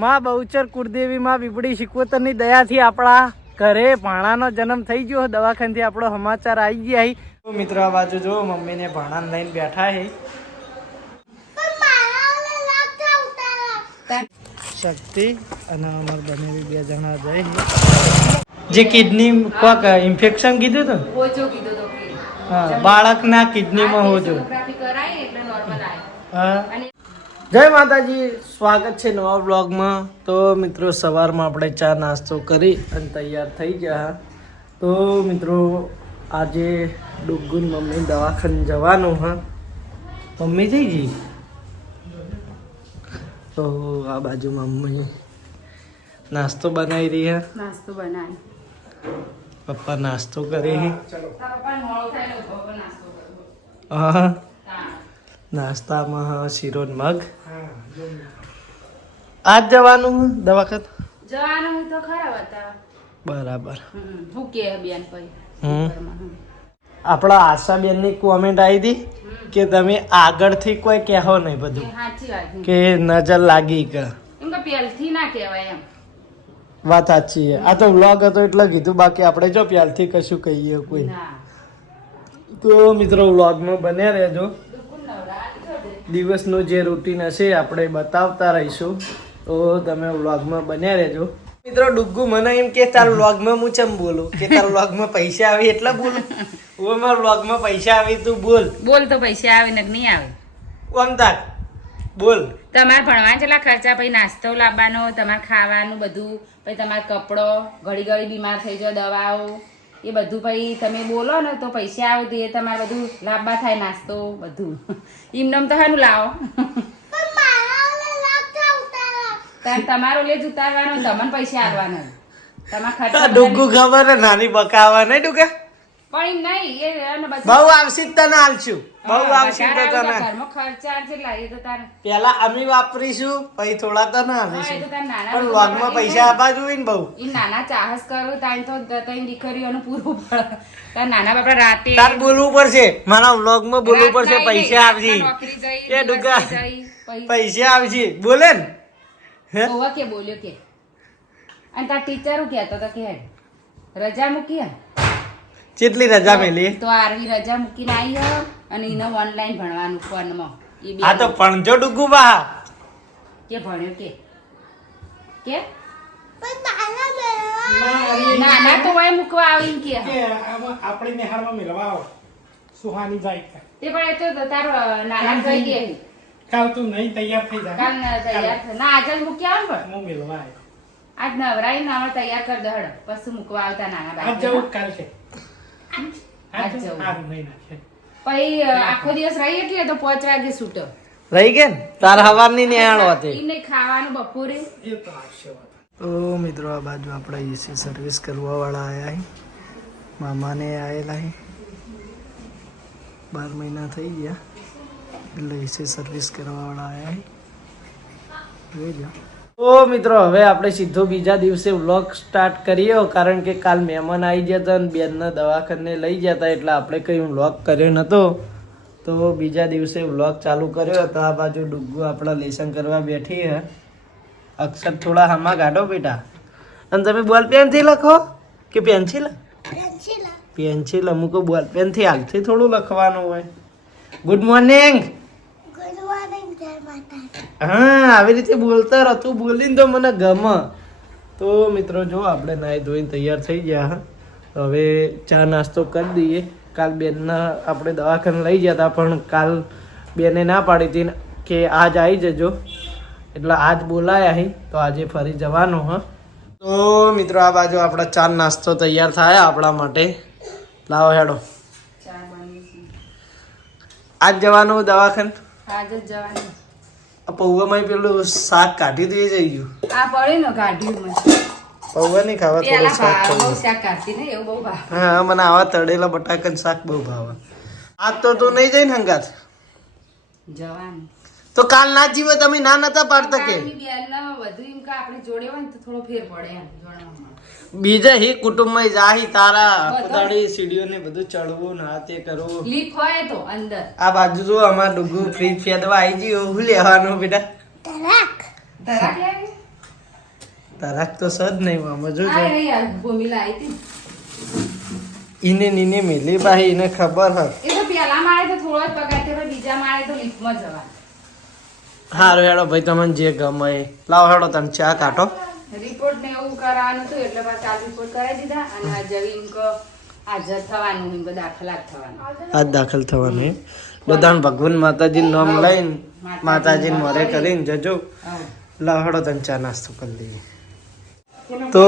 માં બહુચર કુળદેવી માં બીબડી શિકોતરની દયાથી આપણા ઘરે ભાણાનો જન્મ થઈ ગયો. દવાખાનેથી આપણો સમાચાર આવી ગયા. તો મિત્રો આ બાજુ જો મમ્મીને ભાણાને લઈને બેઠા છે. શક્તિ અને અમાર બનેવી બે જણા જાય. જે કિડની કોક ઇન્ફેક્શન કીધું હતું હોજો કીધું તો કે હા બાળકના કિડનીમાં હોજો. સોનોગ્રાફી કરાય એટલે નોર્મલ આવે. હા અને જય માતાજી, સ્વાગત છે નવા બ્લોગમાં. તો મિત્રો સવારમાં આપણે ચા નાસ્તો કરી અને તૈયાર થઈ ગયા. તો મિત્રો આજે ડુગ્ગુન મમ્મી દવાખાને જવાનું હા. મમ્મી જઈ ગઈ. તો આ બાજુ મમ્મી નાસ્તો બનાવી રહી હે. નાસ્તો બનાય. પપ્પા નાસ્તો કરે. પપ્પા મોડું થાય ને પપ્પા નાસ્તો કરવો. હા હા નાસ્તામાં શીરો ને મગ. આજ જવાનું દવાખાને જવાનું તો ખરા હતા. બરાબર. હું કે બેન ભાઈ આપણા આશાબેનની કોમેન્ટ આવી હતી કે તમે આગળથી કોઈ કહેવો નહીં બધું સાચી વાત કે નજર લાગી કે એમ કે પહેલથી ના કહેવાય એમ. વાત સાચી છે. આ તો વ્લોગ હતો એટલે કીધું, બાકી આપણે જો પ્યારથી કશું કહીએ કોઈ. ના તો મિત્રો વ્લોગમાં બન્યા રહેજો. દિવસનું જે રૂટીન હશે આપણે બતાવતા રહીશું. તો તમે વ્લોગમાં બન્યા રહેજો. મિત્રો ડુગ્ગુ મને એમ કે તાર વ્લોગમાં હું ચમ બોલું કે તાર વ્લોગમાં પૈસા આવે એટલે બોલું. હું મારા વ્લોગમાં પૈસા આવી તું બોલ. બોલ તો પૈસા આવે ને નહીં આવે. કોમ તાર બોલ. તમારે ભણવા જેટલા ખર્ચા, પછી નાસ્તો લાવવાનો, તમારે ખાવાનું બધું, પછી તમારે કપડો, ઘડી ઘડી બીમાર થઈ જાવ, દવાઓ, એ બધું પછી તમે બોલો ને તો પૈસા આવે. તો એ તમારે બધું લાવવા થાય, નાસ્તો બધું. એમનેમ તો હાનું લાવો. તમારો લે જ ઉતારવાનો, તમને પૈસા આપવાના. તમારે ખર્ચા ડુગ્ગુ ખબર હે નાની બકાવા નહીં ડુગા. પણ એમ નહીં એ બહુ આવશે તને આલશું. બહુ આવશે તો તને ઘરમાં ખર્ચા જેટલા એ તો તારે પેલા અમે વાપરીશું પછી થોડા તને આલીશું. તો તારે નાના પણ વ્લોગમાં પૈસા આપવા જોઈએ ને બહુ. એ નાના ચાહસ કરો તાઈ તો તઈ દીકરીઓનું પૂરું પડે. તાર નાના બાપા રાતે તાર બોલવું પડશે, મારા વ્લોગમાં બોલવું પડશે. પૈસા આવશે નોકરી જઈ, એ ડુગા જઈ, પૈસા આવશે બોલે ને. હે ઓવા કે બોલ્યો કે અને તાર ટીચર કહેતો તો કે રજા મૂકી હે? કેટલી રજા મેલી? તો આરવી રજા મૂકીને આવી હે અને એને ઓનલાઈન ભણવાનું ફોનમાં. એ બે આ તો પણજો ડુગ્ગુ બા કે ભણ્યો કે નાના તો હોય મૂકવા આવીને કે આપણે નિહાળમાં મેળવા આવો. સુહાની જાય તે પણ એ તો તારો નાના ગઈ કે કાલ તું નહીં તૈયાર થઈ જાય. કાલ તૈયાર થાય ના આજે જ મૂકી આવે ને પણ હું મેળવા આજ નવરાઈ ને આપણે તૈયાર કરી દે હળ પછી મૂકવા આવતા નાના આજ બાળક જવું કાલ છે. આજ જવું. સારું નહીં નાખે. પછી આખો દિવસ રહી એટલે તો 5 વાગે છૂટો રહી ગયા ને તાર હવારની નિહાળ હતી. એમને ખાવાનું બપોરે એ તો આવશે. તો મિત્રો આ બાજુ આપણે એસી સર્વિસ કરવા વાળા આયા હે. મામાને આયેલા હે. 12 મહિના થઈ ગયા એટલે એસી સર્વિસ કરવા વાળા આયા હે. જોઈ લો. તો મિત્રો હવે આપણે સીધો બીજા દિવસે વ્લોગ સ્ટાર્ટ કરીએ, કારણ કે કાલ મહેમાન આવી ગયા હતા અને બેનના દવાખાને લઈ ગયા હતા એટલે આપણે કંઈ વ્લોગ કર્યો નહોતો. તો બીજા દિવસે વ્લોગ ચાલુ કર્યો હતો. આ બાજુ ડુગ્ગુ આપણા લેસન કરવા બેઠી હે. અક્ષર થોડા હામાં કાઢો બેટા. અને તમે બોલ પેનથી લખો કે પેન્સિલ? પેન્સિલ. અમુક બોલ પેનથી હાલથી થોડું લખવાનું હોય. Good morning. હા આવી રીતે બોલતા રહો. તું બોલીને તો મને ગમે. તો મિત્રો જો આપણે નાહી ધોઈને તૈયાર થઈ ગયા. હવે ચા નાસ્તો કરી દઈએ. કાલ બેનના આપણે દવાખાને લઈ ગયા હતા પણ કાલ બેને ના પાડી હતી કે આજ આવી જજો એટલે આજ બોલાયા અહીં. તો આજે ફરી જવાનું હા. તો મિત્રો આ બાજુ આપણા ચા નાસ્તો તૈયાર થાય આપણા માટે. લાવો હેડો. ચા બની છે. આજ જવાનું દવાખાને. આજે જ જવાનું. પૌવામાં પેલું શાક કાઢી દઈએ જઈ ગયું. આ પડે ને કાઢ્યું મેં. પૌવા નહીં ખાવા, થોડું શાક બહુ ખાવું. શાક કાઢતી ને એવું બહુ ભાવ. હા મને આવા તળેલા બટાકાનું શાક બહુ ભાવે. આજ તો તું નહીં જઈને હંગાત જવાનું તો કાલ ના જીવો. તમે ના નતા પાડતા કે બેન વધુ એમ કે આપણે જોડે હોય ને તો થોડો ફેર પડે એમ જોડવામાં. બીજા હી કુટુંબમાં જાહી તારા પતાડી સીડીઓ ને બધું ચડવું ના તે કરવું. લીક હોય તો અંદર આ બાજુ જો અમાર ડુગુ ફ્રીજ ફેદવા આવી ગયું. હું લેવાનું બેટા? ધરાક લેવી તરાક તો સદ નહીં મામા જો આ રહી યાર ભૂમિ લાવી હતી ઈને નીને મેલી બાહી એને ખબર હત એ તો પેલા માળે તો થોડો જ પગાર થયો પણ બીજા માળે તો લિફ્ટમાં જવા હારું હેડો ભાઈ તમને જે ગમે એ. લાવો હેડો તમે ચા કાઢો. રિપોર્ટ ને એવું કરાવવાનું હતું એટલે પાછા ચાલ રિપોર્ટ કરાવી દીધા અને આ જવીન કો હાજર થવાનું એમ દાખલા જ થવાનું આજ દાખલ થવાનું એમ. બધાને ભગવાન માતાજીનું નામ લઈને માતાજીને મોરે કરીને જજો. લાવો હેડો તમે ચા નાસ્તો કરી લઈએ. તો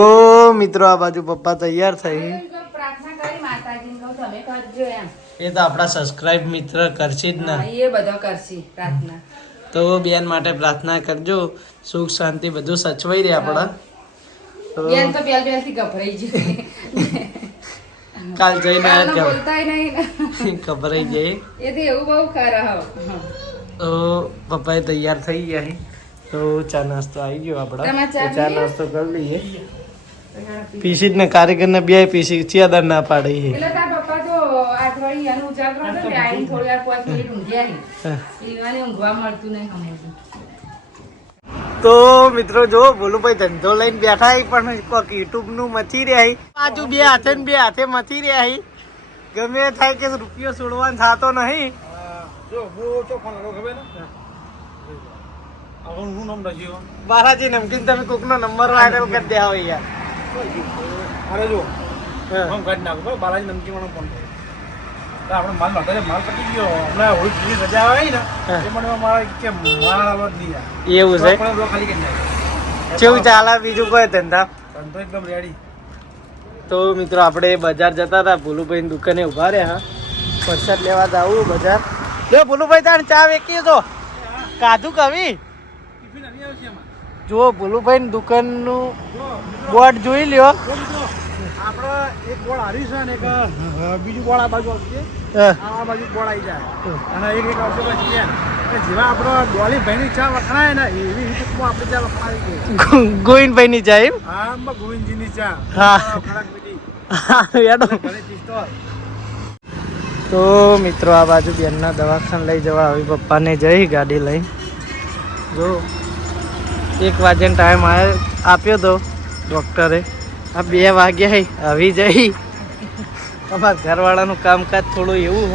મિત્રો આ બાજુ પપ્પા તૈયાર થઈ. પ્રાર્થના કરી માતાજીને કહું તમે કરજો એમ એ તો આપણા સબસ્ક્રાઇબ મિત્ર કરશે જ ને. એ બધો કરશી પ્રાર્થના તો બેન માટે પ્રાર્થના કરજો સુખ શાંતિ બધું સચવાઈ રહે આપણા. તો બેન તો પહેલ થી ગભરાઈ ગઈ કાલ જઈને કાલનો બોલતાય નહીં ને. ખબરાઈ જાય. એ તો એવું બહુ ખરા હો તો પપ્પાએ તૈયાર થઈ ગયા છે. તો ચા નાસ્તો આવી ગયો આપણા. તમે ચા તો ચા પીએ? નાસ્તો કરી લઈએ. પીસી ને કારીગરને બે પીસી ચિયાદાર ના પાડી છે. એટલે તાર પપ્પા તો આઠવાડી એનું ઉજાગરો હતો ને આઈને થોડી વાર 5 મિનિટ ઊંઘ્યા નહીં પીવાને ઊંઘવા મળતું નહીં હમણાં તો મિત્રો જો ભોલુભાઈ ધંધો લઈને બેઠા છે પણ કોક યુટ્યુબ નું મથી રહ્યા છે. બાજુ બે હાથે ને બે હાથે મથી રહ્યા છે. ગમે એ થાય કે રૂપિયો છોડવાનો થતો નહીં. જો હું તો ફોન લગાવ ખબર ને આ હું નામ રાખ્યો બારાજી નમકીન તમે કોક નો નંબર વાયરલ કરી દે આવો યાર. અરે જો હા. હું કાઢી નાખું બાલાજી નમકી વાળો ફોન કર્યો તો આપણે માલ નહોતા જે માલ પતી ગયો હમણાં હોળી બીજી રજા આવી ને હા. એ મને મારા કે મારા લોટ લીધા એવું છે. આપણે રો ખાલી કરી નાખ્યો કેવું ચાલે બીજું કોઈ ધંધા? ધંધો એકદમ રેડી. તો મિત્રો આપણે બજાર જતા હતા ભોલુભાઈ ની દુકાને ઉભા રહ્યા. પ્રસાદ લેવા જાવું બજાર. લે ભોલુભાઈ તાણ ચા વેચી તો કાધું કવી ટિફિન આવી આવશે એમાં જો ભોલુભાઈ ની દુકાન નું જો બોર્ડ જોઈ લ્યો. જો મિત્રો આપણે એક બોળ હારી છે ને એક બીજું બોળ આ બાજુ આવશે હા. આ બાજુ બોળ આવી જાય અને એક આવશે પછી જેવા આપણો ડોલી ભાઈની ચા વખણાય ને એવી રીતે આપણે ચા વખણાવી ગઈ ગોવિંદભાઈ ની ચા એમ. હા ગોવિંદજીની ચા હા. ખડક મીઠી હા, યાડો. ભલે પિસ્તોલ તો મિત્રો આ બાજુ બેનના દવાખાને લઈ જવા આવી પપ્પાને જઈ ગાડી લઈ. જો 1 વાગ્યાનો ટાઈમ આપ્યો તો ડૉક્ટરે. આ 2 વાગ્યા હે આવી જઈ. અમારા ઘરવાળાનું કામકાજ થોડું એવું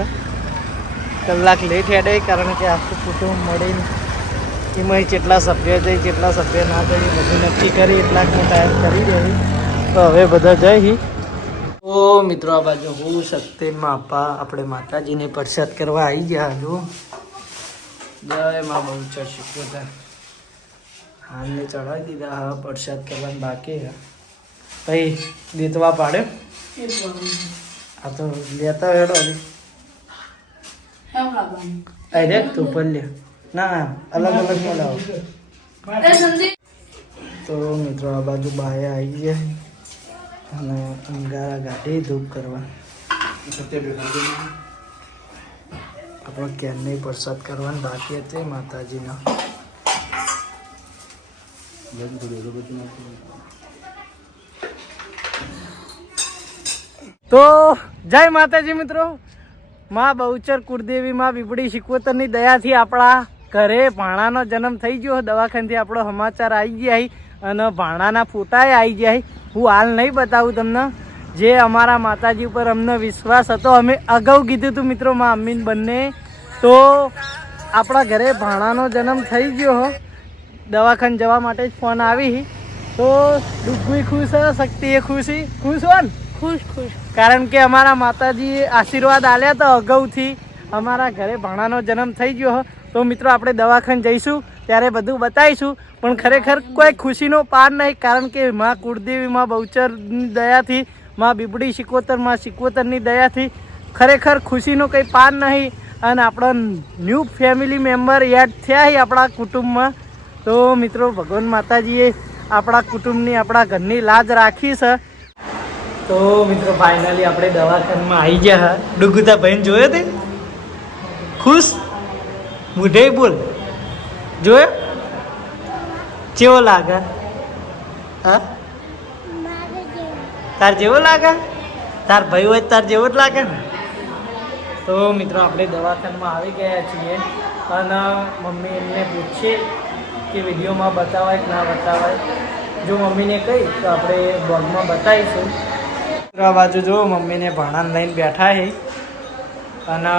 છે કલાક લેટ હેડે કારણ કે આખું કુટુંબ મળીને એમાં કેટલા સભ્ય જાય કેટલા સભ્ય ના જાય બધું નક્કી કરી એટલાકનો ટાઈમ કરી દે. તો હવે બધા જઈ. તો મિત્રો આ બાજુ હું શક્તિમાં આપા આપણે માતાજીને પ્રસાદ કરવા આવી ગયા. જો જય મા બહુચર શીખવતા હાલને ચડાવી દીધા. હા પ્રસાદ કરવાનું બાકી છે ભાઈ દેતવા પાડ્યો. આ તો લેતા હેડો આઈ રે તું પર લે ના અલગ અલગ ન લાવો. તો મિત્રો આ બાજુ બાય આવી ગયા અને અંગારા ગાડી ધૂપ કરવા આપણો ક્યારને પ્રસાદ કરવાનો બાકી હતી માતાજીનો. તો જય માતાજી મિત્રો. માં બહુચર કુળદેવી માં બીપડી શિકોતરની દયાથી આપણા ઘરે ભાણાનો જન્મ થઈ ગયો. દવાખાનેથી આપણો સમાચાર આવી ગયા અને ભાણાના ફોટાએ આવી ગયા. હું હાલ નહીં બતાવું તમને. જે અમારા માતાજી ઉપર અમને વિશ્વાસ હતો અમે અગાઉ કીધું હતું મિત્રો માં અમ્મીન બંને. તો આપણા ઘરે ભાણાનો જન્મ થઈ ગયો. દવાખાને જવા માટે જ ફોન આવી. તો ડુગ્ગુઈ ખુશ હે, શક્તિએ ખુશી ખુશ હો ને? ખુશ કારણ કે અમારા માતાજી આશીર્વાદ આલ્યા તો અગાઉથી અમારા ઘરે ભાણાનો જન્મ થઈ ગયો. તો મિત્રો આપણે દવાખાને જઈશું ત્યારે બધું બતાવીશું પણ ખરેખર કોઈ ખુશીનો પાર નહીં કારણ કે માં કુળદેવી માં બહુચરની દયાથી માં બીબડી શિકોતરની દયાથી ખરેખર ખુશીનો કંઈ પાર નહીં. અને આપણો ન્યૂ ફેમિલી મેમ્બર એડ થયા છે આપણા કુટુંબમાં. તો મિત્રો ભગવાન માતાજીએ આપણા કુટુંબની આપણા ઘરની લાજ રાખી છે. તો મિત્રો ફાઇનલી આપણે દવાખાનામાં આવી ગયા. ડુગુતા ભાઈને જોયો તે ખુશ મુઢે બોલ જોયો કેવો લાગે? હા તાર જેવો લાગે? તાર ભાઈ હોય તાર જેવો જ લાગે ને. તો મિત્રો આપણે દવાખાનામાં આવી ગયા છીએ અને મમ્મી એમને પૂછીએ કે વિડીયોમાં બતાવાય કે ના બતાવાય. જો મમ્મીને કહી તો આપણે બ્લોગમાં બતાવીશું. આ બાજુ જો મમ્મીને ભાણાને લઈને બેઠા છે અને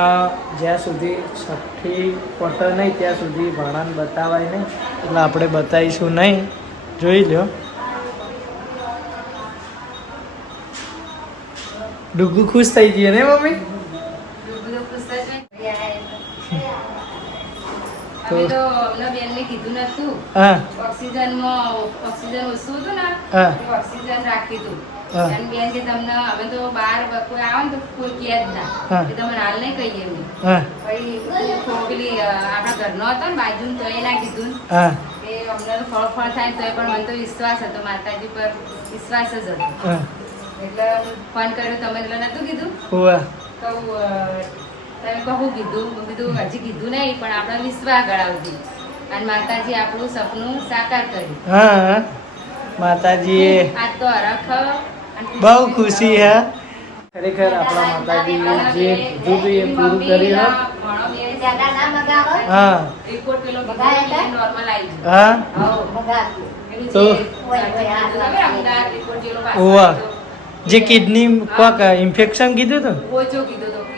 જ્યાં સુધી છઠ્ઠી પટ નહીં ત્યાં સુધી ભાણાને બતાવાય નહીં એટલે આપણે બતાવીશું નહીં. જોઈ લો ડુગુ ખુશ થઈ ગઈ ને મમ્મી? અમે તો અમને બેનને કીધું નતું. હા ઓક્સિજન ઓછું હતું ને હા તો ઓક્સિજન રાખ્યું હતું. હા. અને બેન કે તમને અમે તો બહાર કોઈ આવે ને તો કોઈ કહે જ ના હા. કે તમે હાલ નહીં કહીએ અમે. હા પછી પેલી આપણા ઘરનો હતો ને બાજુ તો એ ના કીધું હા કે અમને તો ફળ થાય તો પણ મને તો વિશ્વાસ હતો માતાજી પર વિશ્વાસ જ હતો. હા એટલે ફોન કર્યો તમે એટલે નતું કીધું હોવા તો તમે કહું કીધું મેં કીધું હજી કીધું નહીં પણ આપણે વિશ્વાસ ગળાવતી અને માતાજી આપણું સપનું સાકાર કર્યું. હા માતાજીએ આજ તો હરખ અને બહુ ખુશી હે. ખરેખર આપણા માતાજી જે કીધું એ પૂરું કર્યું. હા રિપોર્ટ પેલો નોર્મલ આવી ગયો. હા એનું તો જે અમદાવાદ રિપોર્ટ જેલો હોવા જે કિડની કોક ઇન્ફેક્શન કીધું હતું ઓછો કીધું તો કે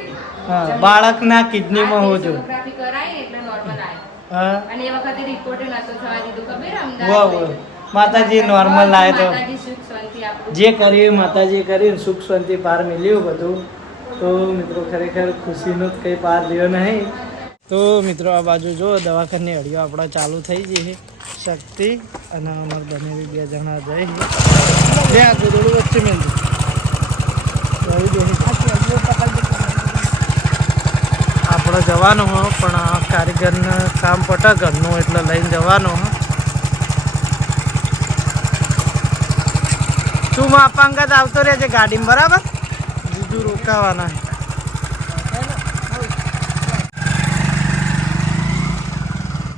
હા બાળકના કિડનીમાં હોજો. સોનોગ્રાફી કરાય એટલે નોર્મલ આવે. હા અને એ વખતે રિપોર્ટ નતો થવા દીધું ખબર વાહ અમદાવાદ વાહ માતાજી નોર્મલ લાવે તો માતાજી સુખ શાંતિ આપણું જે કર્યું એ માતાજીએ કર્યું સુખ શાંતિ પાર મળ્યું બધું. તો મિત્રો ખરેખર ખુશીનો જ કંઈ પાર રહ્યો નહીં. તો મિત્રો આ બાજુ જો દવાખાની હળીઓ આપણા ચાલુ થઈ ગઈ છે. શક્તિ અને અમાર બનેવી બે જણા જાય છે. બે આગળ થોડું વચ્ચે મેં આપણે જવાનું હો પણ આ કારીગરને કામ પટા ઘરનું એટલે લઈને જવાનું હો. તું માપાંગત આવતો રહેજે ગાડીમાં બરાબર. બીજું રોકાવાના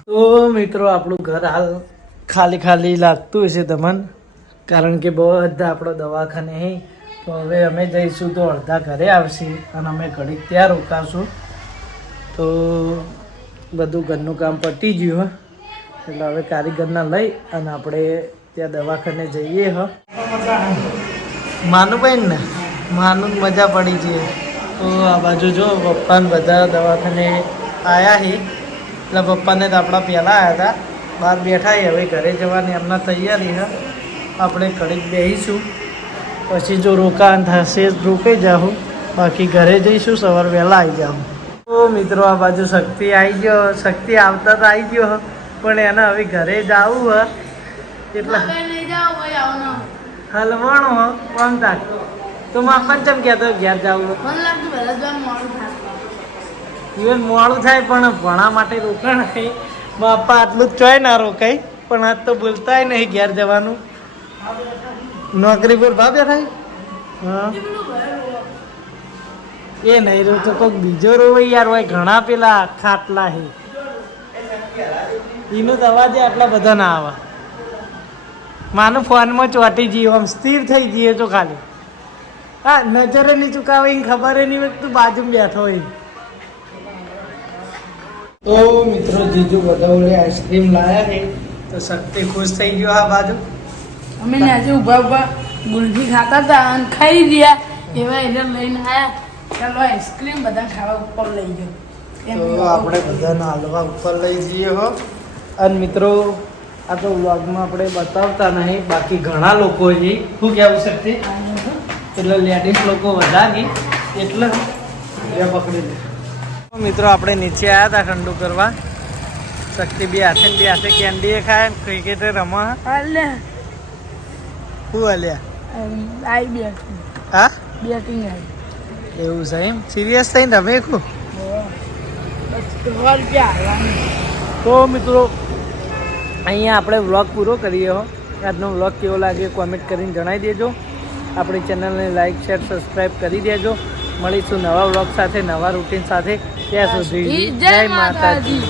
તો મિત્રો આપણું ઘર હાલ ખાલી ખાલી લાગતું હશે તમને કારણ કે બધા આપણો દવાખાને હે. તો હવે અમે જઈશું તો અડધા ઘરે આવશે અને અમે ઘડીક ત્યાં રોકાશું. તો બધું ઘરનું કામ પતી ગયું એટલે હવે કારીગરના લઈ અને આપણે ત્યાં દવાખાને જઈએ. માનું ભાઈ ને માનું મજા પડી છે. તો આ બાજુ જો પપ્પાને બધા દવાખાને આવ્યા છે એટલે પપ્પાને તો આપણા પહેલાં આવ્યા હતા બહાર બેઠા હવે ઘરે જવાની એમના તૈયારી છે. આપણે ઘડીક બેસીશું પછી જો રોકાણ થશે રોકાઈ જાઉં બાકી ઘરે જઈશું સવાર વહેલા આવી જાઉં. તો મિત્રો આ બાજુ શક્તિ આવી ગયો. શક્તિ આવતા તો આવી ગયો પણ એને હવે ઘરે જવું હ એટલે હલવાણો હ કોણ તાક તો માપન ચમ કહેતો ઘેર જવું ઇવન મોડું થાય પણ ભણા માટે રોકાણ નહીં. બાપા આટલું જ ચોય ના રોકાય પણ આજ તો બોલતાય નહીં ઘેર જવાનું. નોકરી પર ભાવ્યા થાય હા એ નહીં રહ્યો તો કોઈક બીજો રોવે યાર હોય ઘણા પેલા ખાટલા હે એનું તો અવાજ આટલા બધા ના આવે. માનું ફોનમાં ચોંટી જઈએ આમ સ્થિર થઈ જઈએ તો ખાલી હા નજરે નહીં ચૂકાવે એને ખબર નહીં હોય તું બાજુમાં બેઠો હોય. તો મિત્રો જીજુ બધા આઈસ્ક્રીમ લાયા છે તો શક્તિ ખુશ થઈ ગયો. આ બાજુ અમે આજે ઊભા ઊભા ગુલ્ફી ખાતા હતા અને ખાઈ રહ્યા એવા એને લઈને આવ્યા ચાલો આઈસ્ક્રીમ બધા ખાવા ઉપર લઈ ગયો. તો આપણે બધાને હાલવા ઉપર લઈ જઈએ હો. અને મિત્રો આ તો વ્લોગમાં આપણે બતાવતા નહીં બાકી ઘણા લોકો છે શું કહેવું શક્તિ એટલે લેડીઝ લોકો વધારે એટલે પકડી લે. મિત્રો આપણે નીચે આવ્યા હતા ઠંડુ કરવા. શક્તિ બે હાથે કેન્ડી ખાય ક્રિકેટ રમવા. અલે શું હાલ્યા આઈ બેટિંગ હા બેટિંગ આવી એવું છે એમ સિરિયસ થઈને રમે ખું. રૂપિયા તો મિત્રો અહીંયા આપણે વ્લોગ પૂરો કરીએ હો. આજનો વ્લોગ કેવો લાગે કોમેન્ટ કરીને જણાવી દેજો. આપણી ચેનલને લાઈક શેર સબસ્ક્રાઈબ કરી દેજો. મળીશું નવા વ્લોગ સાથે નવા રૂટીન સાથે. ત્યાં સુધી જય માતાજી.